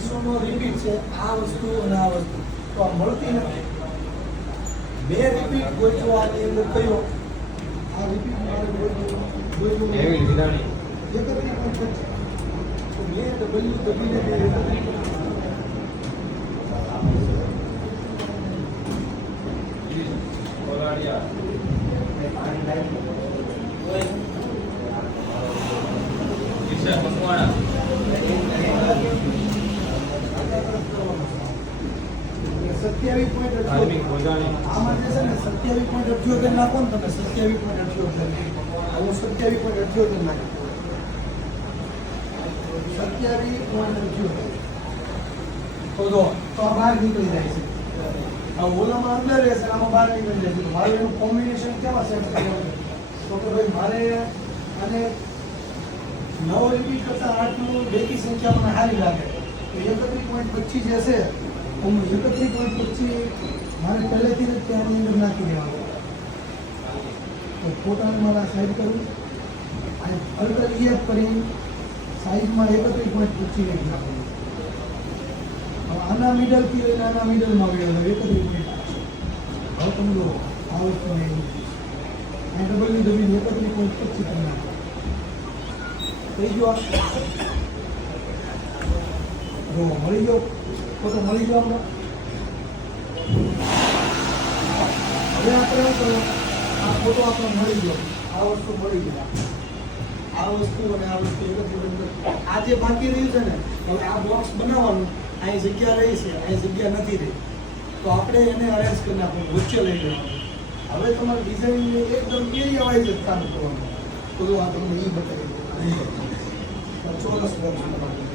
ઈસુનો repeat છે આ વસ્તુ અને આ વસ્તુ તો આ મળતી નથી. બે રિપીટ ગોઠવો આની અંદર કયો આ રિપીટ મારે ગોઠવો એવી વિધાણી 31.25 તો બે ડબલ્યુ ને બે 31. કોલાડિયા ઈશા મકવાણા ધાર્મિક ભોજાણી આમાં જે છે ને 27.78 નાખો ને તમે 27.78 આવું 27.78 નાખો 27.78 તો આ બહાર નીકળી જાય છે. આ ઓલામાં અંદર રહેશે આમાં બહાર નીકળી જાય છે. તો મારે એનું કોમ્બિનેશન કેવા સેટ કરવાનું તો કે ભાઈ મારે અને 9 રિપીટ કરતા 8નું બેકી સંખ્યા મને સારી લાગે તો 31.25 જે છે હું 31.25 મારે પહેલેથી જ ત્યાંની અંદર નાખી દેવાનું. તો ફોટાને મારા સાઈડ કરું અને અલ્ટર ઈએફ કરી સાઈઝમાં 31.25 નાખું. હવે આના મિડલથી લઈને આના મિડલમાં ગયો 31.5. હવે તમે લો આ વસ્તુને આ ડબલ્યુ દબીને 31.25 કરી નાખો. થઈ ગયો જો મળી ગયો ફોટો મળી ગયો આપણે. હવે આપણે શું કરવું આ ફોટો આપણે મળી ગયો આ વસ્તુ મળી ગઈ આ વસ્તુ અને આ વસ્તુ આ જે બાકી રહ્યું છે ને હવે આ બોક્સ બનાવવાનું અહીં જગ્યા રહી છે અહીં જગ્યા નથી રહી તો આપણે એને અરેન્જ કરી નાખવાનું વચ્ચે લઈ લેવાનું. હવે તમારે ડિઝાઇન એકદમ એરિયા વાઇઝ જ કામ કરવાનું. તો આ તમને એ બતાવી ચોરસ બોક્સ બનાવવાનું.